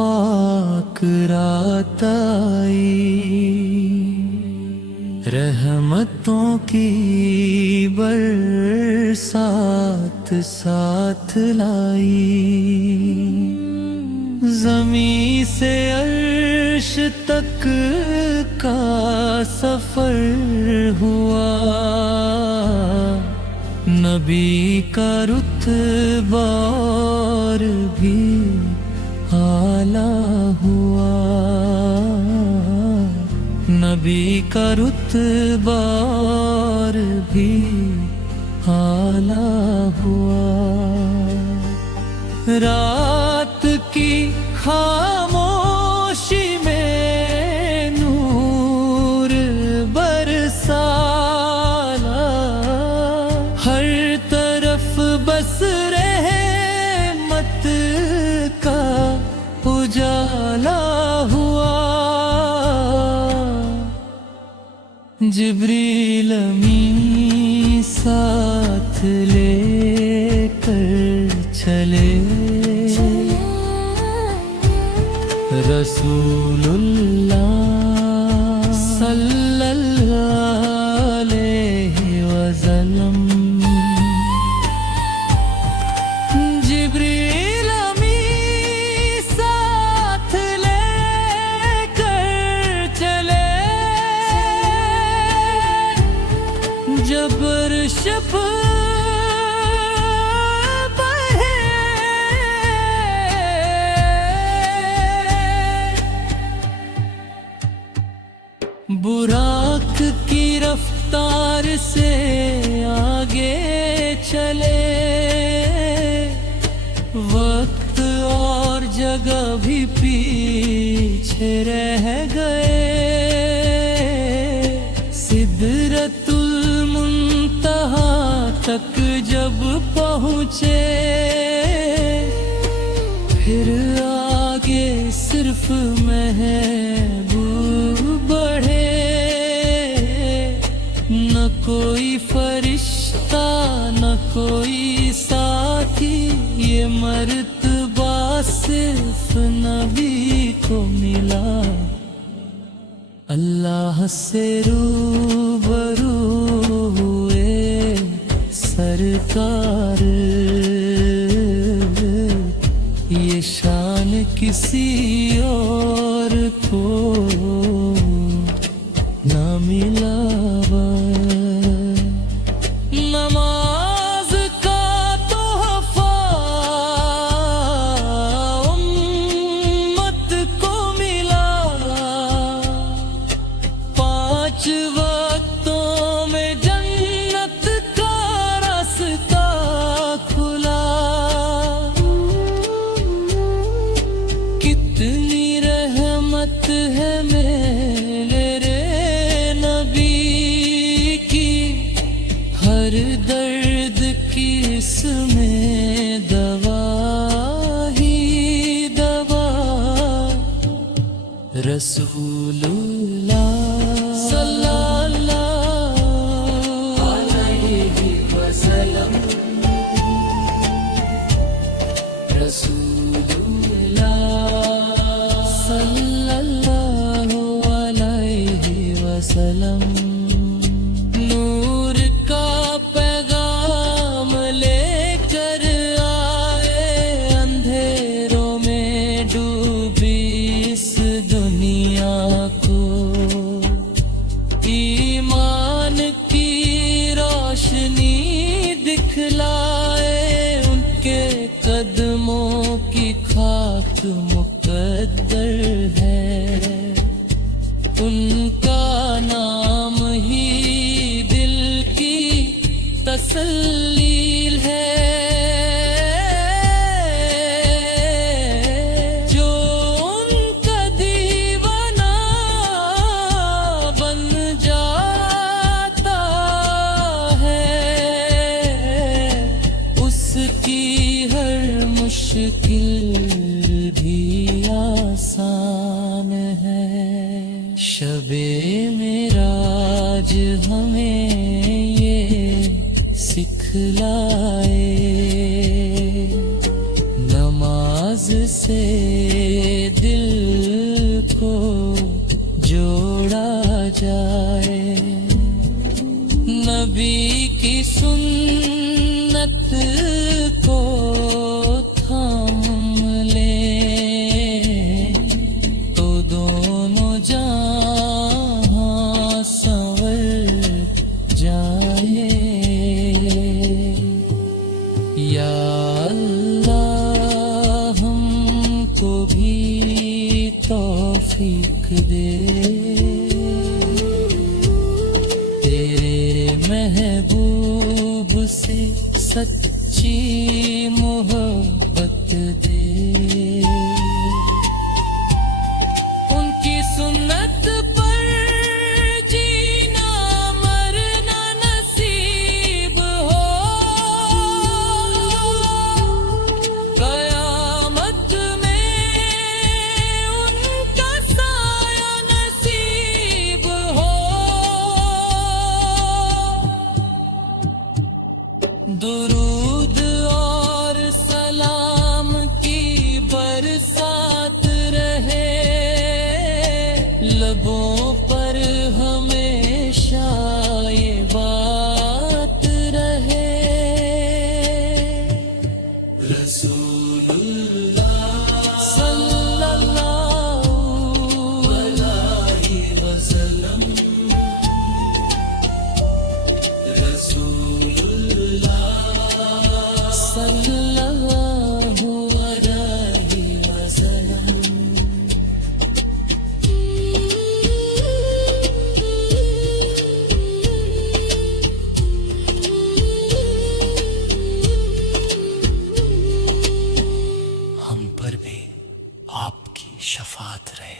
पाक रात आई, रहमतों की बरसात साथ लाई। ज़मीं से अर्श तक का सफर हुआ, नबी का रुतबा और भी आला हुआ, नबी का रुतबा और भी आला हुआ। रात की खामोशी में नूर बरसाना, हर तरफ बस रहमत का उजाला हुआ। जिब्रील अमीन साथ लेकर चले, रसूलुल्लाह सल्लल्लाहु अलैहि वसल्लम। जिब्रील अमीन साथ लेकर चले, जब अर्श बुराक की रफ्तार से आगे चले, वक्त और जगह भी पीछे रह गए। सिदरतुल मुंतहा तक जब पहुँचे, फिर आगे सिर्फ महबूब बढ़े। न कोई फरिश्ता न कोई साथी, ये मर्तबा सिर्फ नबी को मिला। अल्लाह से रूबरू हुए सरकार, ये शान किसी और को न मिला। नमाज का तोहफा उम्मत को मिला, 5 वक्तों में जन्नत का रास्ता खुला। कितनी रहमत है मेरे नबी की, हर दर्द की इसमें दवा ही दवा। रसूलुल्लाह सल्लल्लाहु अलैहि वसल्लम, रसूलुल्लाह सल्लल्लाहु अलैहि वसल्लम। नूर का पैगाम लेकर आए, अंधेरों में डूबी इस दुनिया को। ईमान की रोशनी दिखलाए, उनके कदमों की खाक मुकद्दर है। उनका नाम ही दिल की तसल्ली है। जो उनका दीवाना बन जाता है, उसकी हर मुश्किल भी आसान है। शबे मेराज हमें ये सिखलाए, नमाज से तौफीक दे, तेरे महबूब से सच्ची मोहब्बत दे, उनकी सुन्नत पर जीना मरना नसीब हो, कयामत में उनका साया नसीब हो। दुरूद और सलाम की बरसात रहे, लबों पर हमेशा ये बात रहे, रसूलुल्लाह सल्लल्लाहु अलैहि वसल्लम, रसूलुल्लाह सल्लल्लाहु अलैहि वसल्लम। हम पर भी आपकी शफात रहे।